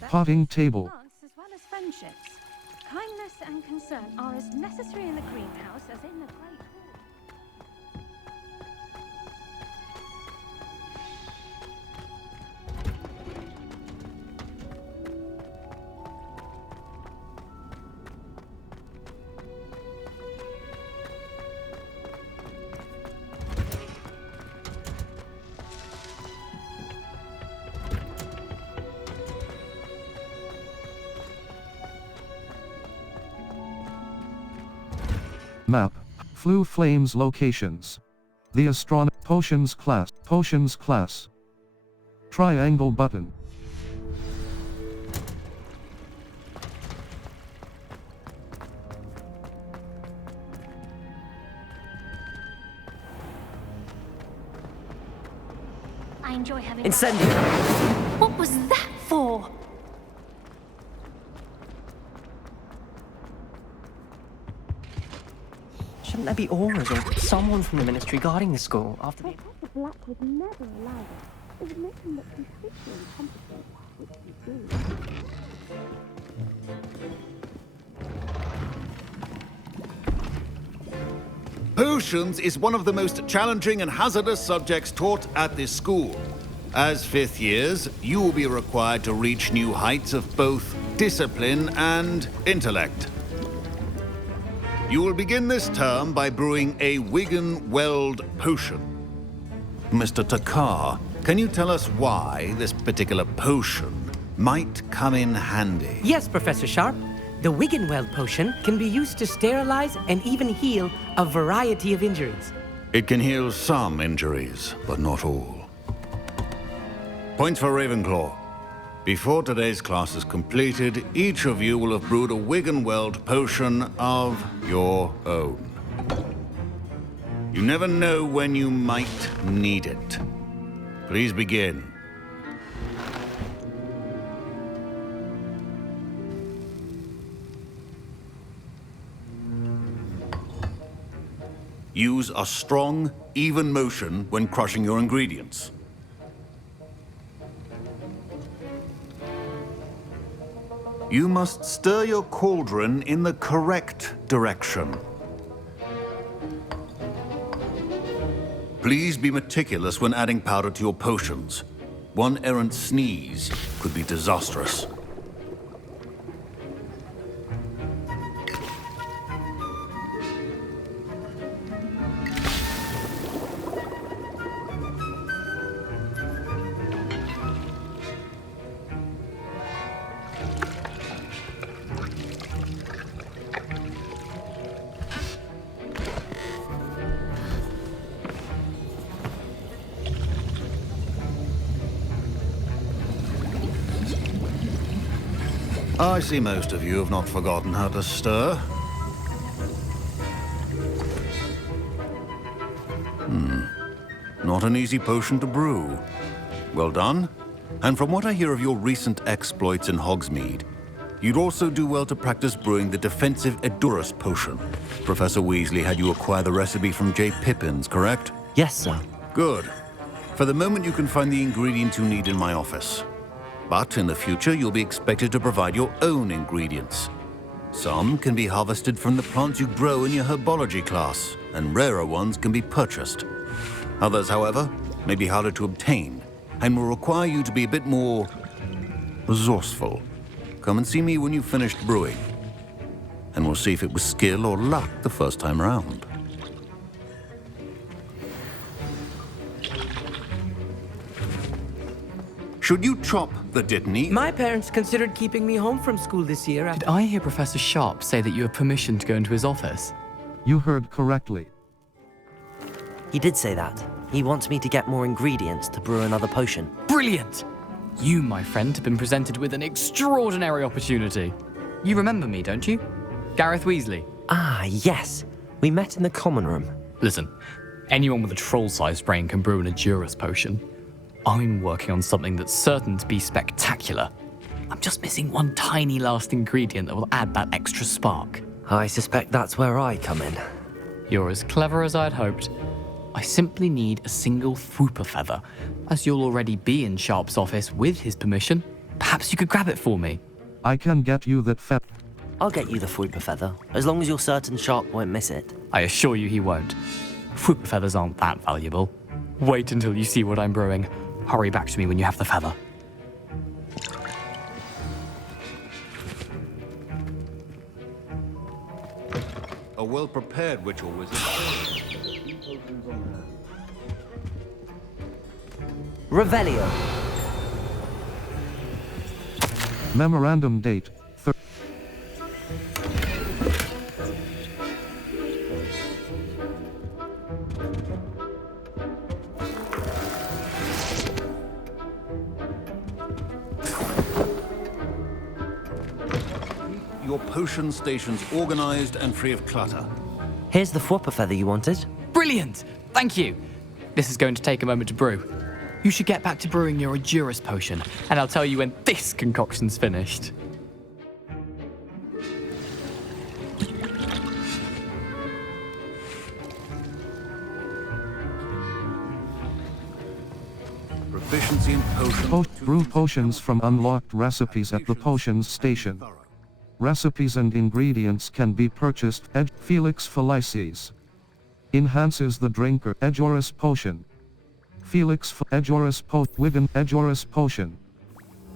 Potting table. As well as friendships. Kindness and concern are as necessary in the greenhouse as in the Great Hall. Map. Flue Flames locations. The Potions class. Triangle button. I enjoy having Incendiary! What was that for? Shouldn't there be auras or someone from the ministry guarding the school after the... Professor Black would never allow it. It would make him look completely incompetent, which he do. Potions is one of the most challenging and hazardous subjects taught at this school. As fifth years, you will be required to reach new heights of both discipline and intellect. You will begin this term by brewing a Wiggenweld potion. Mr. Takar, can you tell us why this particular potion might come in handy? Yes, Professor Sharp. The Wiggenweld potion can be used to sterilize and even heal a variety of injuries. It can heal some injuries, but not all. Point for Ravenclaw. Before today's class is completed, each of you will have brewed a Wiggenweld potion of your own. You never know when you might need it. Please begin. Use a strong, even motion when crushing your ingredients. You must stir your cauldron in the correct direction. Please be meticulous when adding powder to your potions. One errant sneeze could be disastrous. I see most of you have not forgotten how to stir. Not an easy potion to brew. Well done. And from what I hear of your recent exploits in Hogsmeade, you'd also do well to practice brewing the defensive Edurus potion. Professor Weasley had you acquire the recipe from J. Pippins, correct? Yes, sir. Good. For the moment, you can find the ingredients you need in my office. But in the future, you'll be expected to provide your own ingredients. Some can be harvested from the plants you grow in your herbology class, and rarer ones can be purchased. Others, however, may be harder to obtain, and will require you to be a bit more resourceful. Come and see me when you've finished brewing, and we'll see if it was skill or luck the first time around. Should you chop the Dittany? My parents considered keeping me home from school this year. Did I hear Professor Sharp say that you have permission to go into his office? You heard correctly. He did say that. He wants me to get more ingredients to brew another potion. Brilliant! You, my friend, have been presented with an extraordinary opportunity. You remember me, don't you? Gareth Weasley. Ah, yes. We met in the common room. Listen, anyone with a troll-sized brain can brew an Edurus potion. I'm working on something that's certain to be spectacular. I'm just missing one tiny last ingredient that will add that extra spark. I suspect that's where I come in. You're as clever as I'd hoped. I simply need a single Fwooper feather, as you'll already be in Sharp's office with his permission. Perhaps you could grab it for me. I can get you that I'll get you the Fruit Feather, as long as you're certain Sharp won't miss it. I assure you he won't. Fruit feathers aren't that valuable. Wait until you see what I'm brewing. Hurry back to me when you have the feather. A well-prepared witch or wizard. Revelio. Memorandum date. Your potion stations organized and free of clutter. Here's the Fruit Feather you wanted. Brilliant! Thank you! This is going to take a moment to brew. You should get back to brewing your Edurus potion, and I'll tell you when this concoction's finished. Proficiency in potion. Brew potions from unlocked recipes at the potions station. Recipes and ingredients can be purchased. Felix Felices. Enhances the drinker. Edurus potion. Felix Edurus Wigan Edurus potion.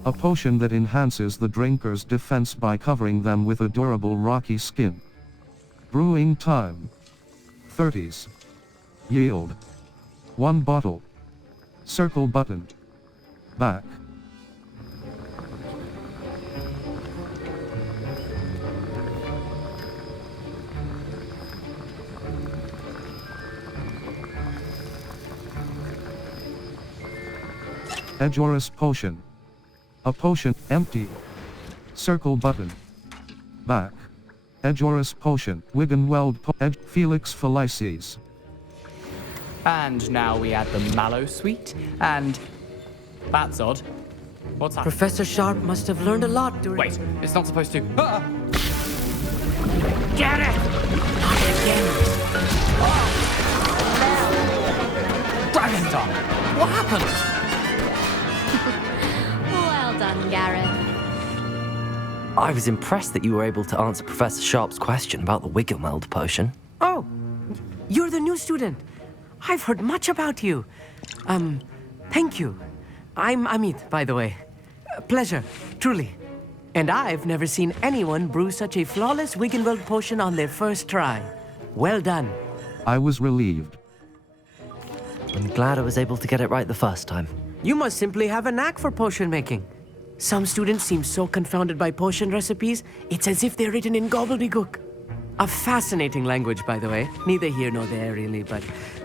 A potion that enhances the drinker's defense by covering them with a durable rocky skin. Brewing time. 30s. Yield. 1 bottle. Circle button. Back. Edurus potion. A potion, empty. Circle button. Back. Edurus potion, Wiggenweld Felix Felices. And now we add the mallow sweet, and... That's odd. What's happening? Professor Sharp must have learned a lot during... Wait, it's not supposed to... Ah! Get it! Not again! Dragon tongue! What happened? Well done, Gareth. I was impressed that you were able to answer Professor Sharp's question about the Wiggenweld potion. Oh, you're the new student. I've heard much about you. Thank you. I'm Amit, by the way. Pleasure, truly. And I've never seen anyone brew such a flawless Wiggenweld potion on their first try. Well done. I was relieved. I'm glad I was able to get it right the first time. You must simply have a knack for potion making. Some students seem so confounded by potion recipes, it's as if they're written in gobbledygook. A fascinating language, by the way. Neither here nor there, really, but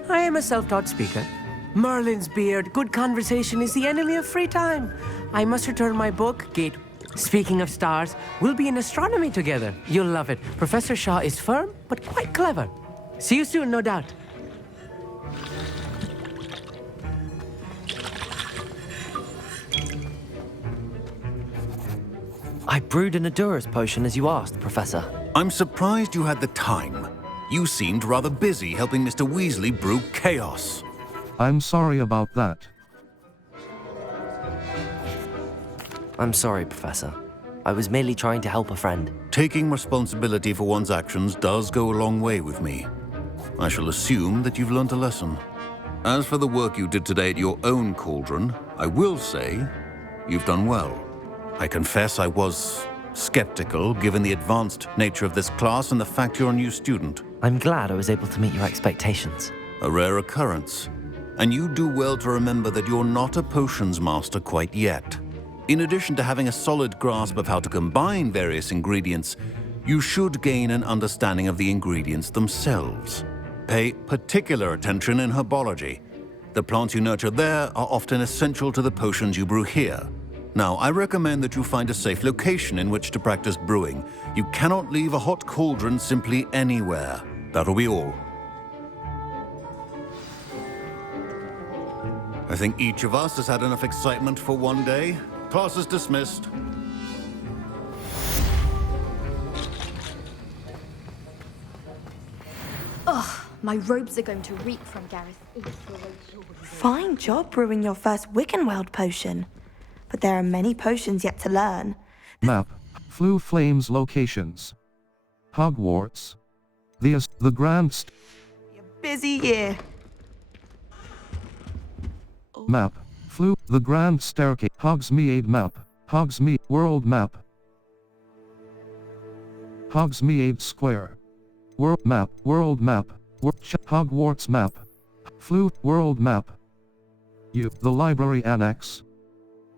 I am a self-taught speaker. Merlin's beard, good conversation is the enemy of free time. I must return my book, Gate. Speaking of stars, we'll be in astronomy together. You'll love it. Professor Shaw is firm, but quite clever. See you soon, no doubt. I brewed an Edurus potion as you asked, Professor. I'm surprised you had the time. You seemed rather busy helping Mr. Weasley brew chaos. I'm sorry about that. I'm sorry, Professor. I was merely trying to help a friend. Taking responsibility for one's actions does go a long way with me. I shall assume that you've learnt a lesson. As for the work you did today at your own cauldron, I will say you've done well. I confess I was skeptical, given the advanced nature of this class and the fact you're a new student. I'm glad I was able to meet your expectations. A rare occurrence. And you do well to remember that you're not a potions master quite yet. In addition to having a solid grasp of how to combine various ingredients, you should gain an understanding of the ingredients themselves. Pay particular attention in herbology. The plants you nurture there are often essential to the potions you brew here. Now, I recommend that you find a safe location in which to practice brewing. You cannot leave a hot cauldron simply anywhere. That'll be all. I think each of us has had enough excitement for one day. Class is dismissed. Ugh, my robes are going to reek from Gareth. Fine job brewing your first Wiggenweld potion. but there are many potions yet to learn. Map. Flue Flames locations. Hogwarts. The Grand Busy year. Map. Flue. The Grand Staircase. Hogsmeade Map. Hogsmeade World Map. Hogsmeade Square. World Map. World Map. Hogwarts Map. Flute World Map. The Library Annex.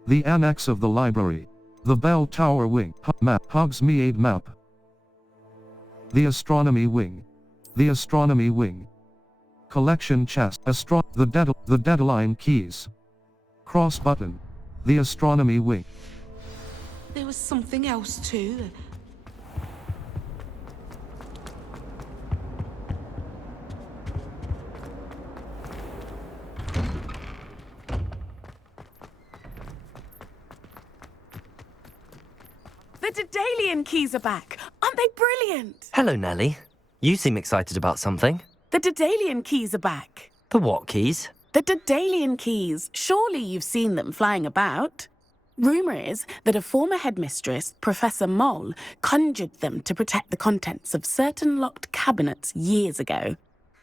The Annex of the Library. The Bell Tower Wing. Map. Hogsmeade Map. The Astronomy Wing. The Astronomy Wing. Collection Chest. The Deadline Keys. Cross Button. The Astronomy Wing. There was something else too. The Daedalian keys are back! Aren't they brilliant? Hello, Nellie. You seem excited about something. The Daedalian keys are back. The what keys? The Daedalian keys. Surely you've seen them flying about. Rumour is that a former headmistress, Professor Moll, conjured them to protect the contents of certain locked cabinets years ago.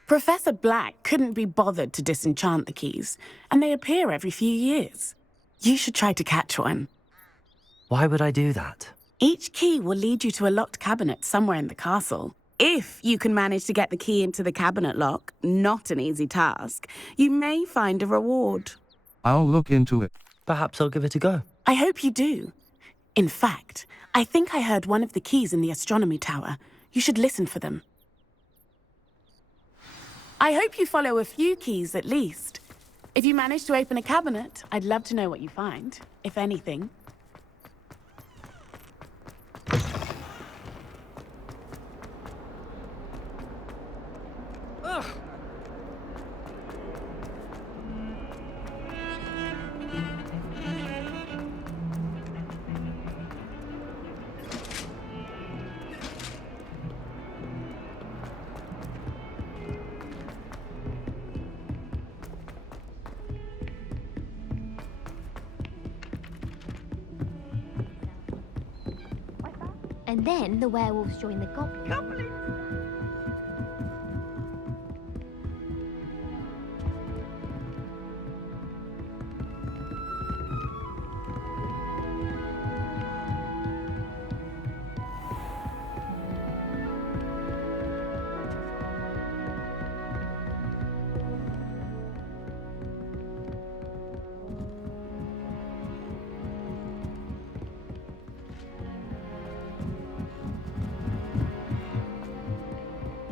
Professor Black couldn't be bothered to disenchant the keys, and they appear every few years. You should try to catch one. Why would I do that? Each key will lead you to a locked cabinet somewhere in the castle. If you can manage to get the key into the cabinet lock, not an easy task, you may find a reward. I'll look into it. Perhaps I'll give it a go. I hope you do. In fact, I think I heard one of the keys in the astronomy tower. You should listen for them. I hope you follow a few keys at least. If you manage to open a cabinet, I'd love to know what you find, if anything. And then the werewolves join the goblins.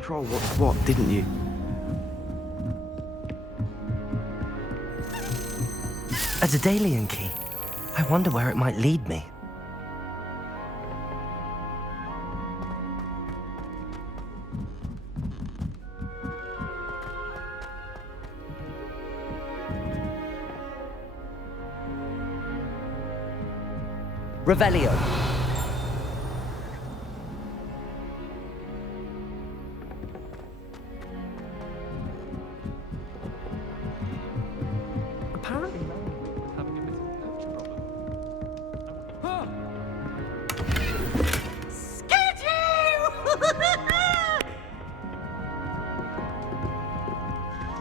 Troll what's what, didn't you? A Daedalian key. I wonder where it might lead me. Revelio.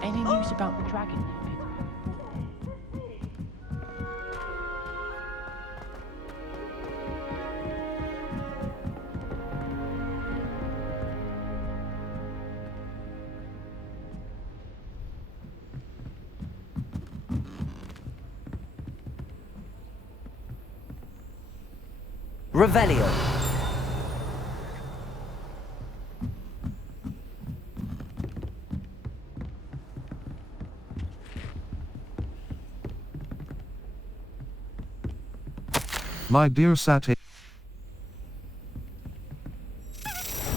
Any news about the dragon unit? Revelio. My dear Sate.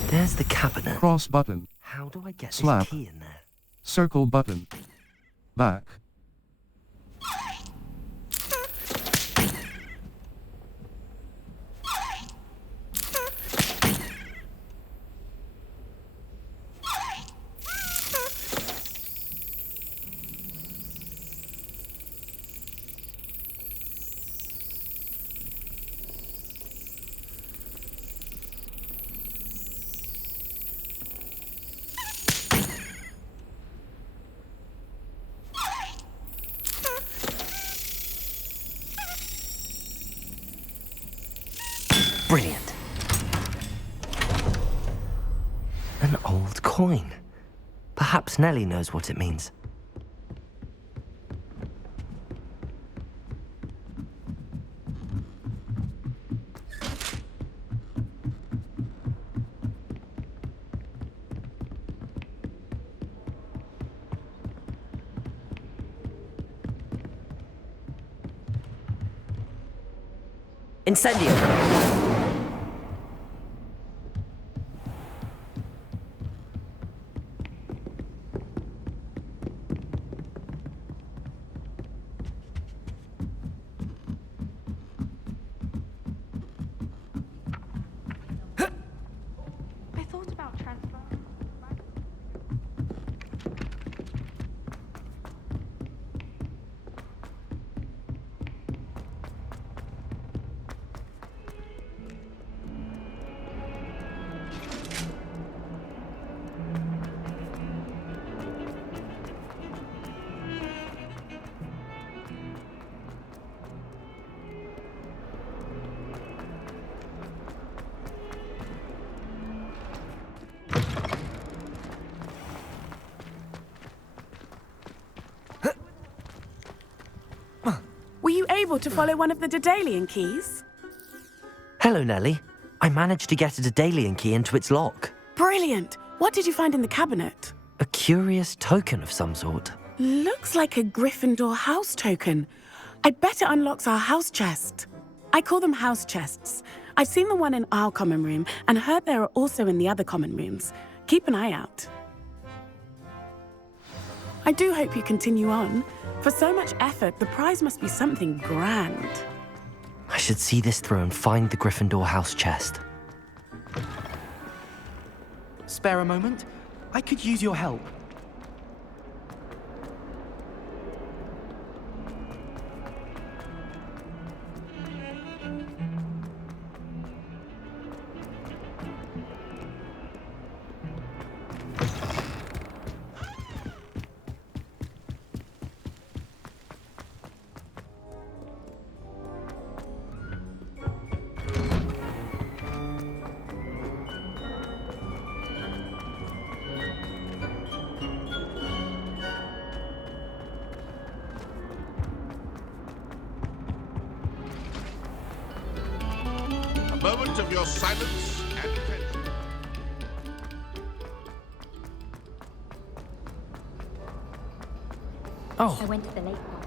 There's the cabinet. Cross button. How do I get Slap. this key in there? Circle button. Back. Brilliant. An old coin. Perhaps Nellie knows what it means. Incendio! I thought about transferring. Were you able to follow one of the Daedalian keys? Hello, Nellie. I managed to get a Daedalian key into its lock. Brilliant! What did you find in the cabinet? A curious token of some sort. Looks like a Gryffindor house token. I bet it unlocks our house chest. I call them house chests. I've seen the one in our common room and heard there are also in the other common rooms. Keep an eye out. I do hope you continue on. For so much effort, the prize must be something grand. I should see this through and find the Gryffindor house chest. Spare a moment? I could use your help. Moment of your silence and attention. I went to the lake one.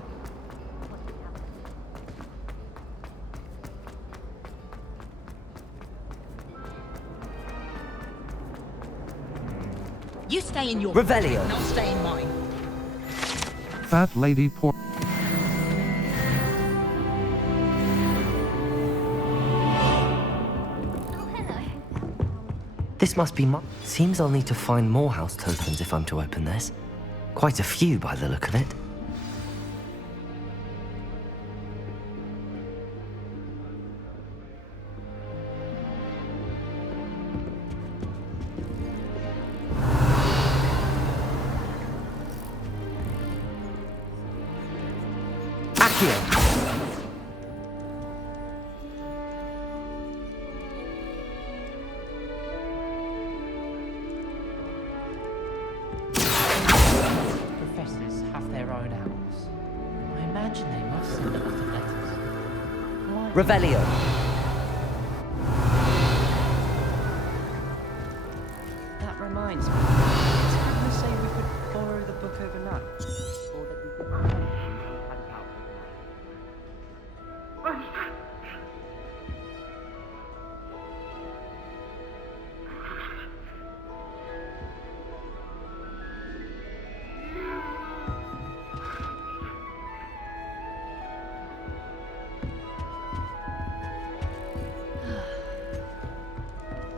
You stay in your Revelio. and I'll stay in mine. Fat Lady Pork. This must be Seems I'll need to find more house tokens if I'm to open this. Quite a few by the look of it. Accio! Professors have their own owls. I imagine they must send a lot of letters. Why? Revelio! That reminds me. Did someone say we could borrow the book overnight? Or that we could had about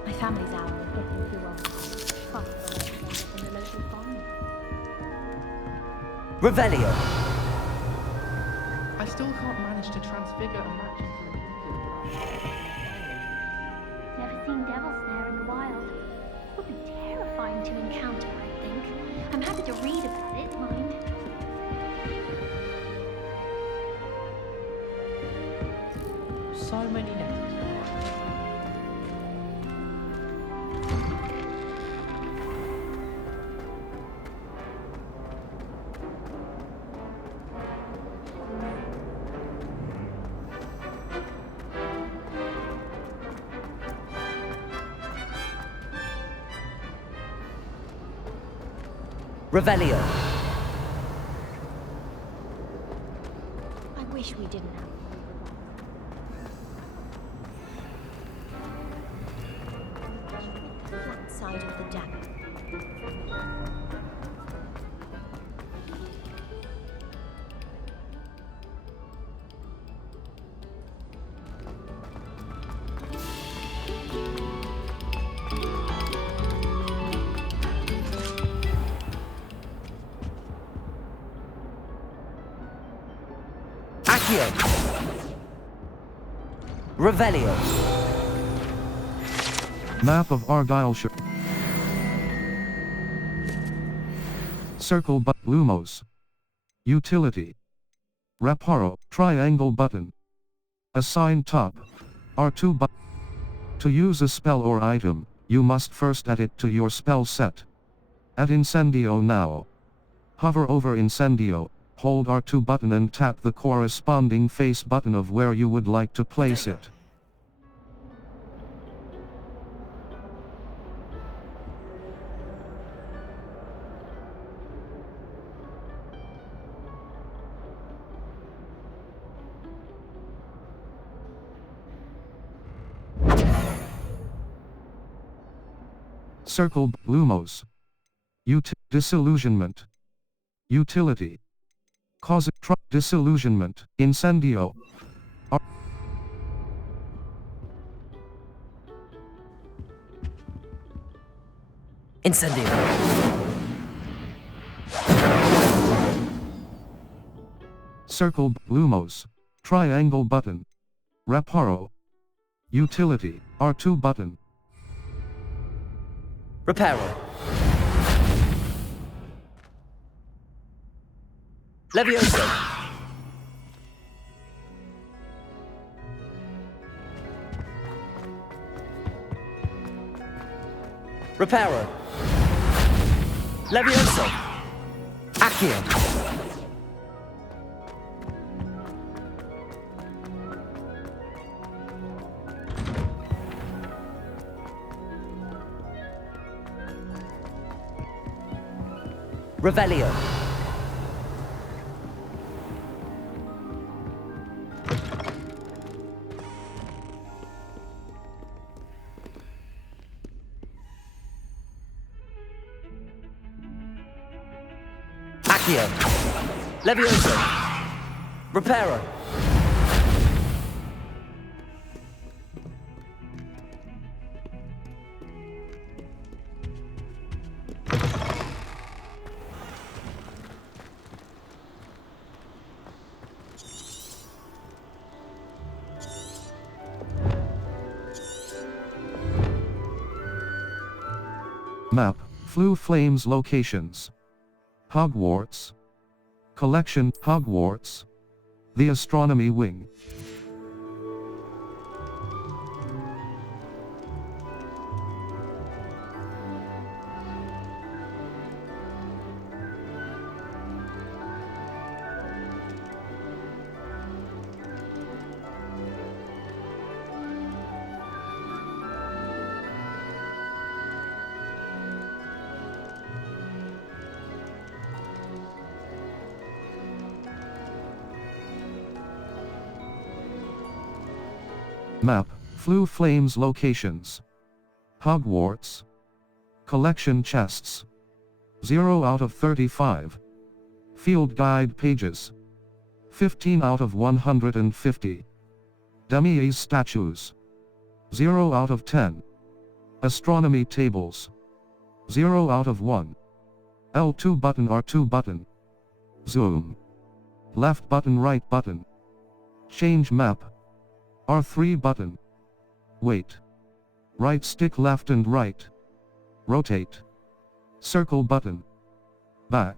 My family's owl is getting too old. Can't get in the local farm. Revelio! I still can't manage to transfigure a match into a Never seen devil snare in the wild. Would be terrifying to encounter, I think. I'm happy to read about it, mind. so many letters. Revelio. I wish we didn't have. Flat side of the dagger. Accio. Revelio. Map of Argyllshire. Circle but Lumos. Utility. Reparo, triangle button. Assign top. R2 button. To use a spell or item, you must first add it to your spell set. Add Incendio now. Hover over Incendio, hold R2 button and tap the corresponding face button of where you would like to place it. Circle Lumos. Disillusionment. Utility. Cause disillusionment. Incendio. Incendio. Circle Lumos. Triangle button. Reparo. Utility. R2 button. Reparo. Levioso. Reparo. Levioso. Accio. Revelio. Accio. Levioso. Reparo. Map, Flue Flames locations. Hogwarts. Collection, Hogwarts. The Astronomy Wing. Map, Flue Flames locations. Hogwarts. Collection chests. 0 out of 35. Field guide pages. 15 out of 150. Demi's statues. 0 out of 10. Astronomy tables. 0 out of 1. L2 button R2 button. Zoom. Left button right button. Change map. R3 button. Wait. Right stick left and right. Rotate. Circle button. Back.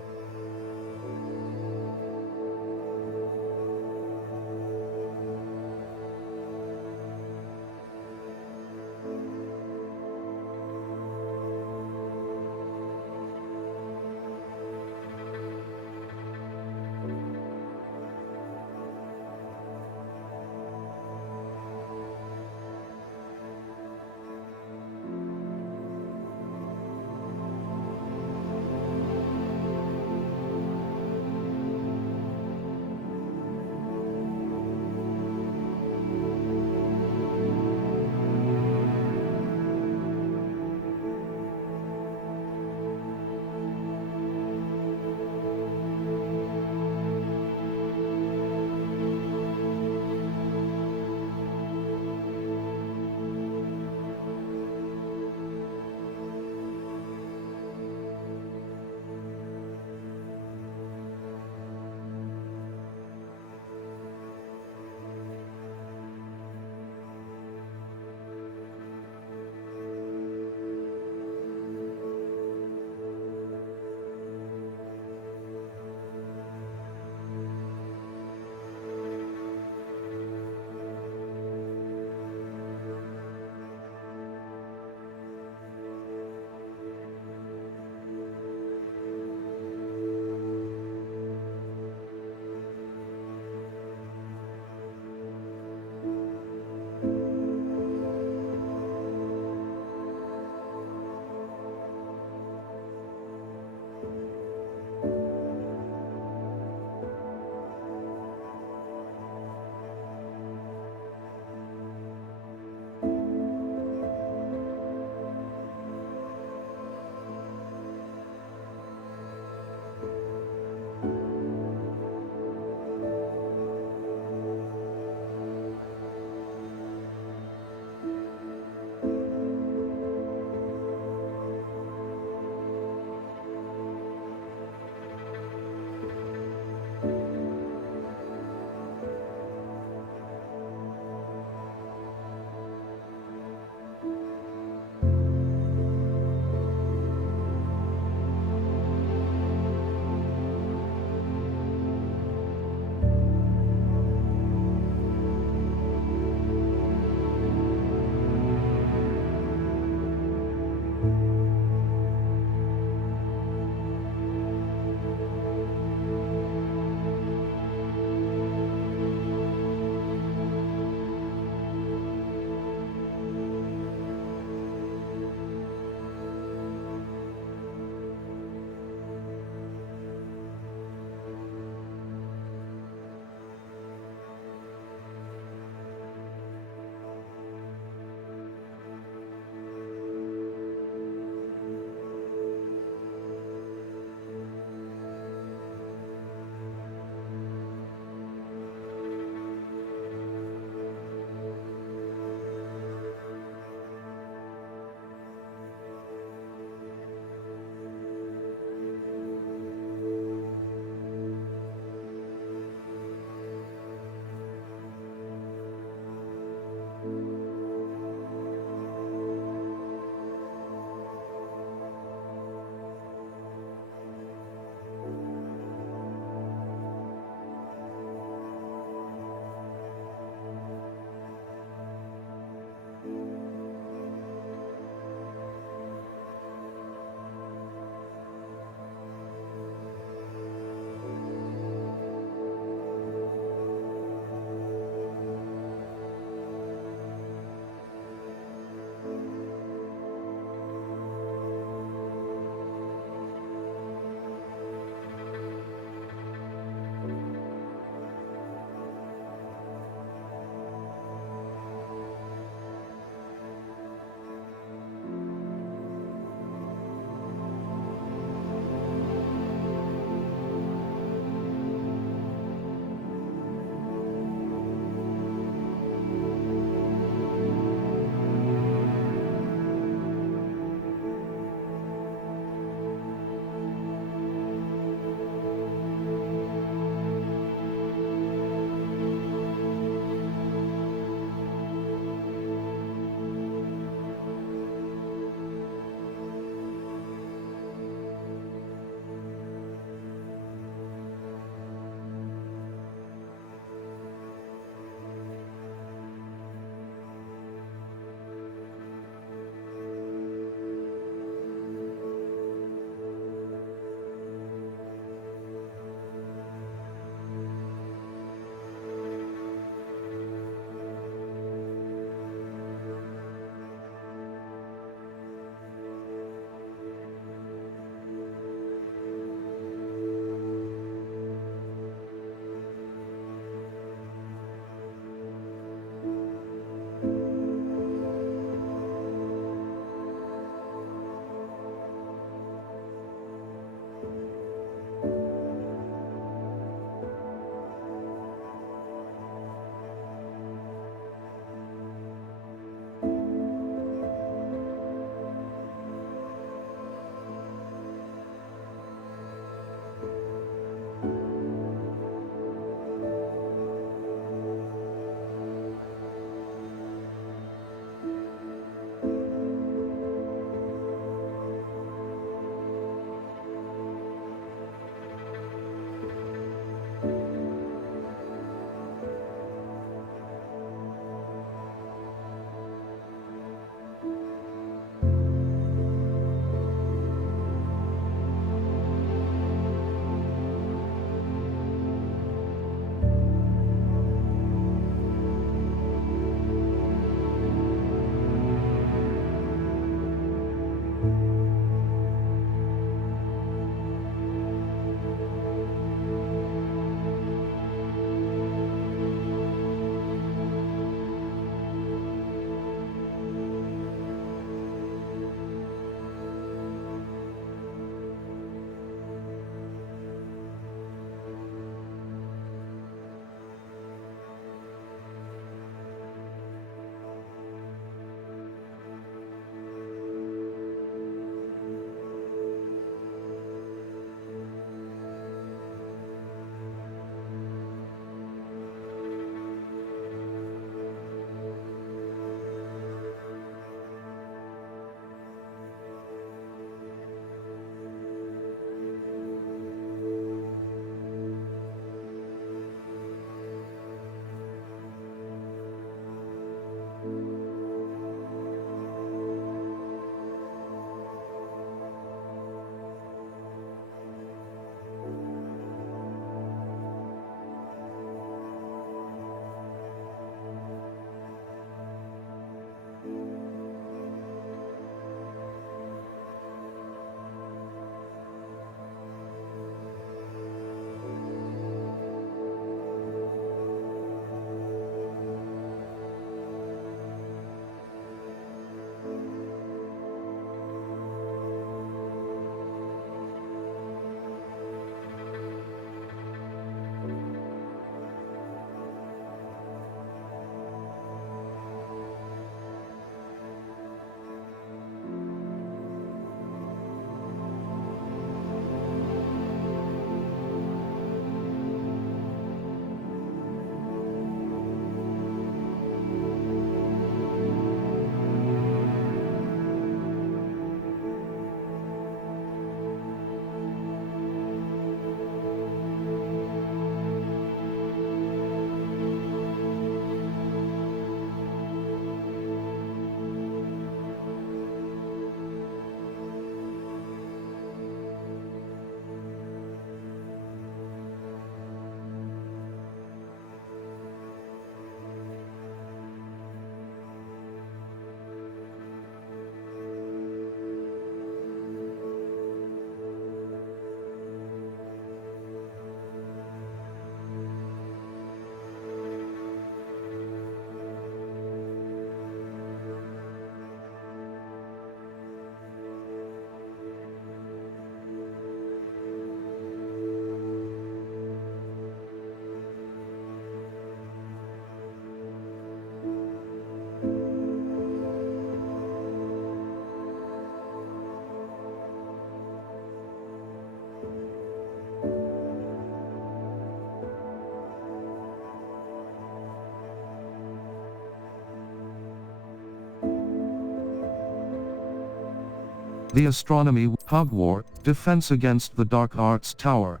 The Astronomy Hogwarts, Defense against the Dark Arts Tower.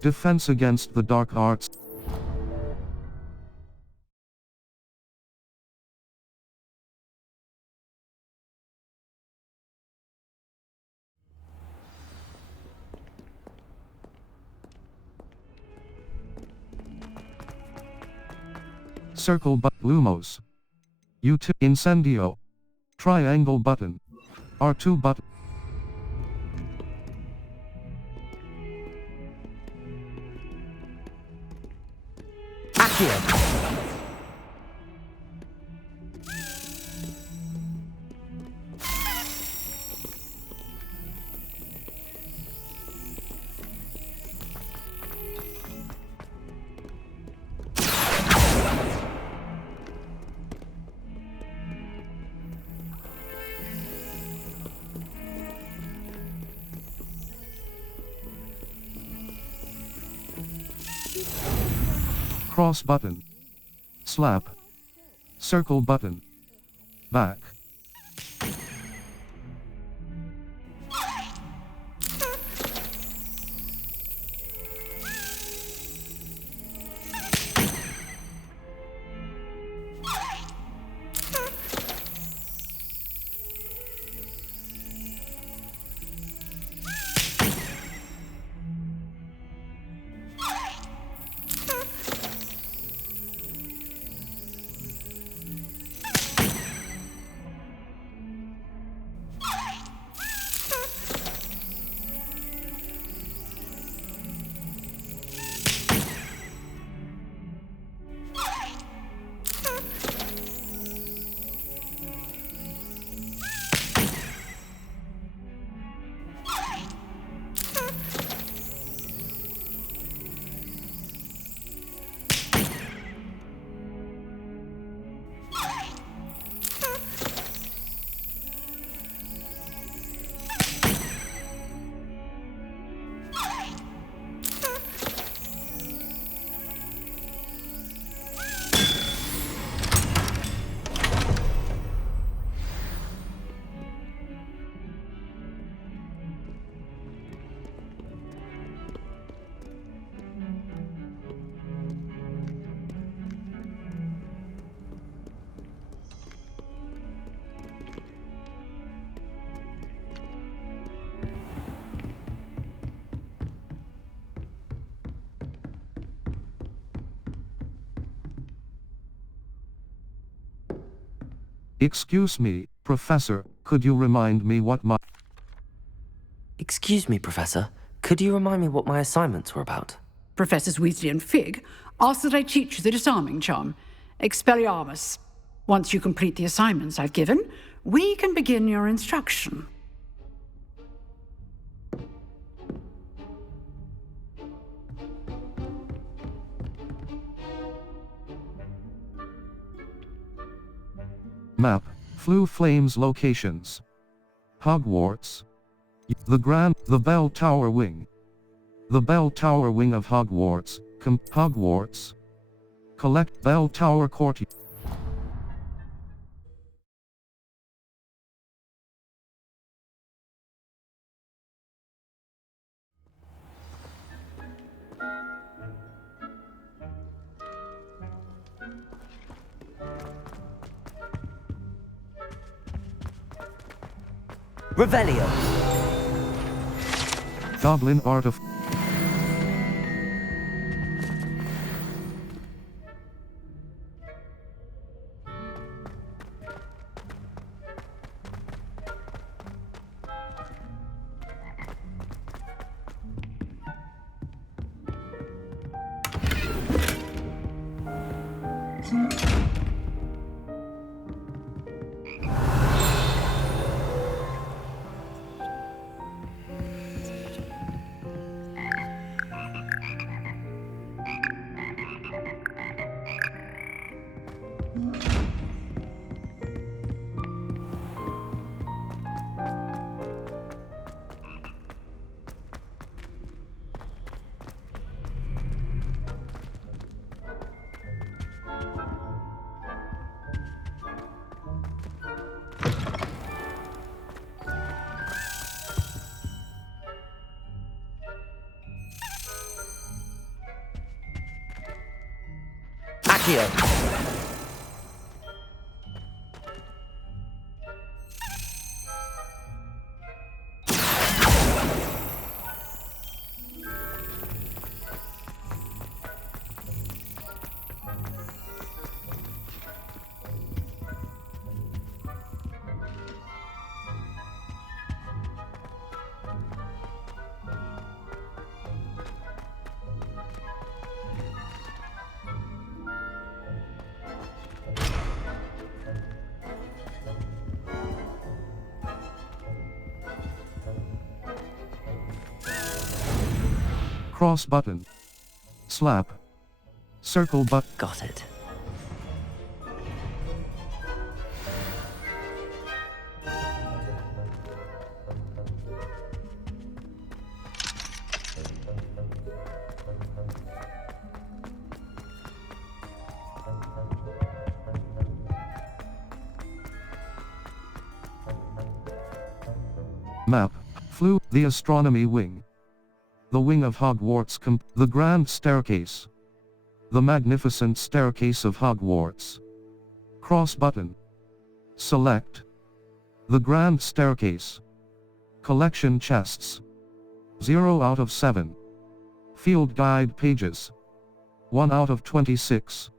Defense against the Dark Arts. Circle Lumos. Incendio. Triangle button. R2 button. Accio. Cross button. Slap. Circle button. Back. Excuse me, Professor, could you remind me what my... Excuse me, Professor. Could you remind me what my assignments were about? Professors Weasley and Fig ask that I teach you the disarming charm, Expelliarmus. Once you complete the assignments I've given, we can begin your instruction. Map. Flue Flames locations. Hogwarts. The Bell Tower Wing. The Bell Tower Wing of Hogwarts. Hogwarts. Collect Bell Tower Court. Revelio. Goblin Art of... Accio. Cross button. Slap. Circle button. Got it. Map. Flew. The astronomy wing. The wing of Hogwarts. The grand staircase. The magnificent staircase of Hogwarts. Cross button. Select. The grand staircase. Collection chests. 0 out of 7. Field guide pages. 1 out of 26.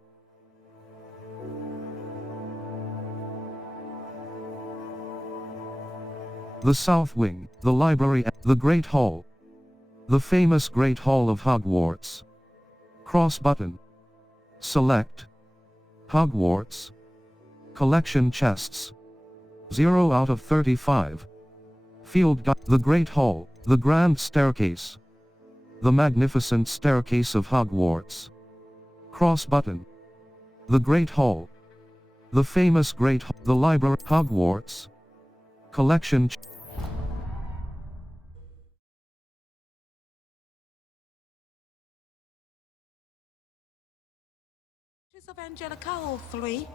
The south wing, the library, the Great Hall. The famous Great Hall of Hogwarts. Cross button. Select. Hogwarts. Collection chests. 0 out of 35. Field guide, the Great Hall, the grand staircase. The magnificent staircase of Hogwarts. Cross button. The Great Hall. The famous Great Hall, the library, Hogwarts. Collection Of Angelica, all three.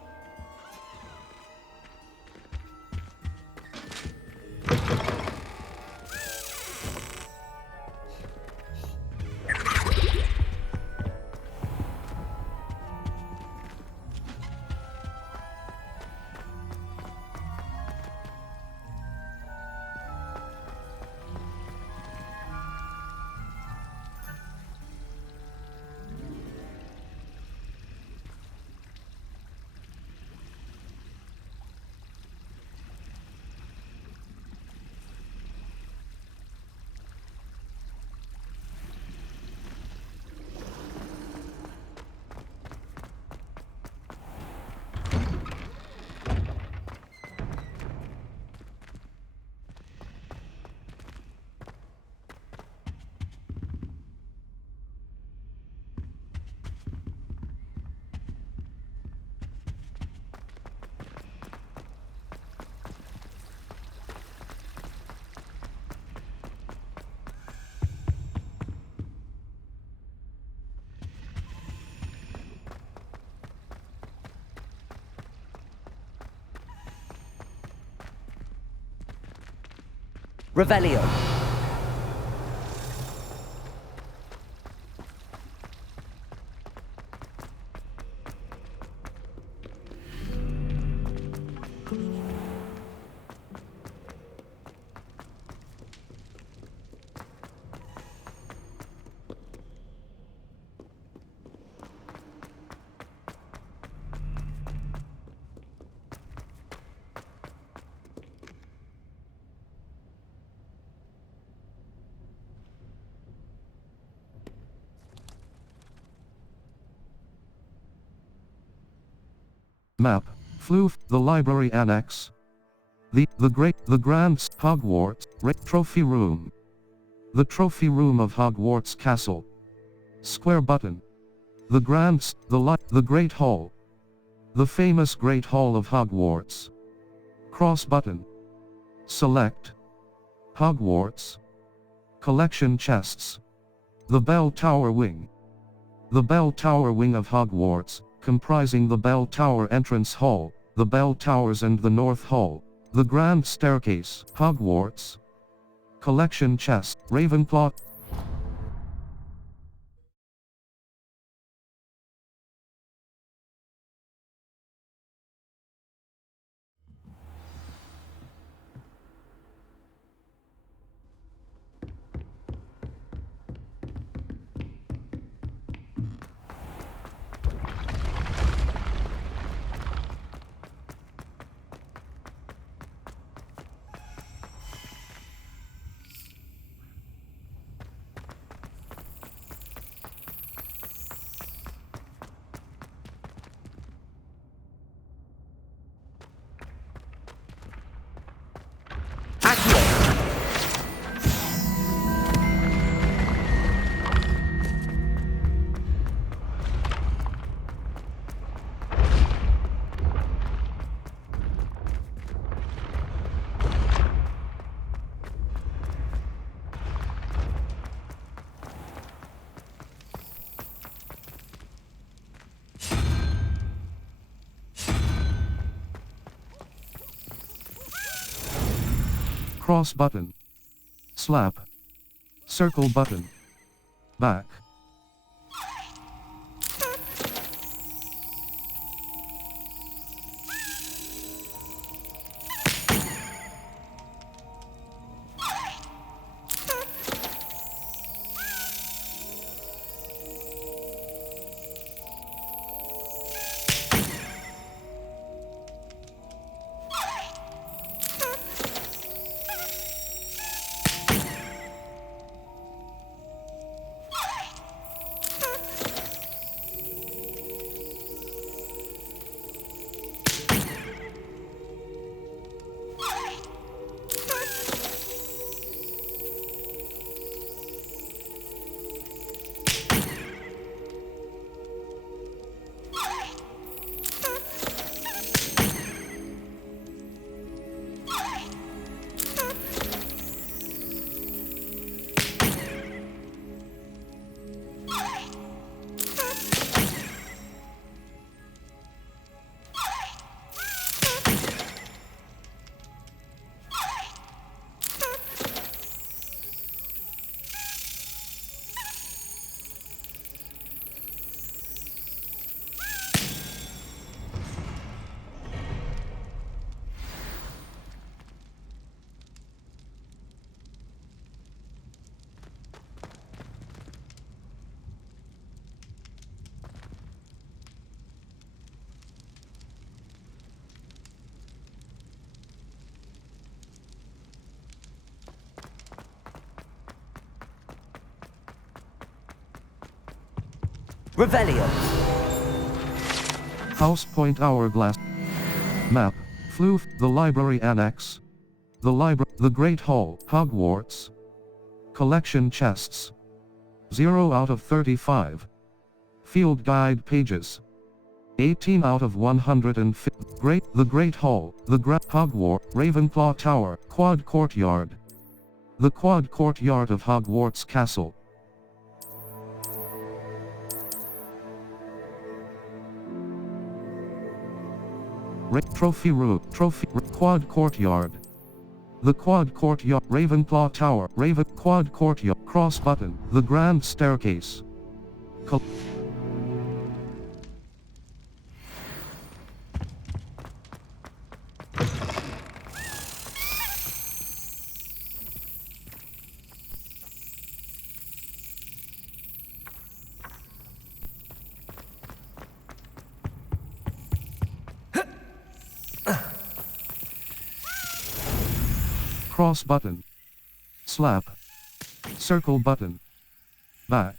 Revelio. Map. Flew. The library annex. The grand Hogwarts trophy room. The trophy room of Hogwarts Castle. Square button. The Great Hall. The famous Great Hall of Hogwarts. Cross button. Select. Hogwarts. Collection chests. The Bell Tower wing. The Bell Tower wing of Hogwarts, comprising the Bell Tower entrance hall, the Bell Towers and the North Hall. The grand staircase, Hogwarts. Collection chest, Ravenclaw. Cross button. Slap. Circle button. Back. Revelio. House Point Hourglass. Map. Floof, the Library Annex. The Great Hall, Hogwarts. Collection chests. 0 out of 35. Field guide pages. 18 out of 150. The Great Hall, Hogwarts, Ravenclaw Tower, Quad Courtyard. The Quad Courtyard of Hogwarts Castle. Quad Courtyard. The Quad Courtyard, Ravenclaw Tower, Quad Courtyard, cross button, the Grand Staircase. Cross button. Slap. Circle button. Back.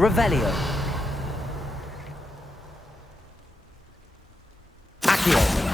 Revelio. Accio.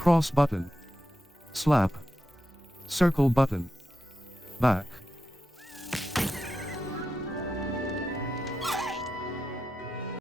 Cross button. Slap. Circle button. Back.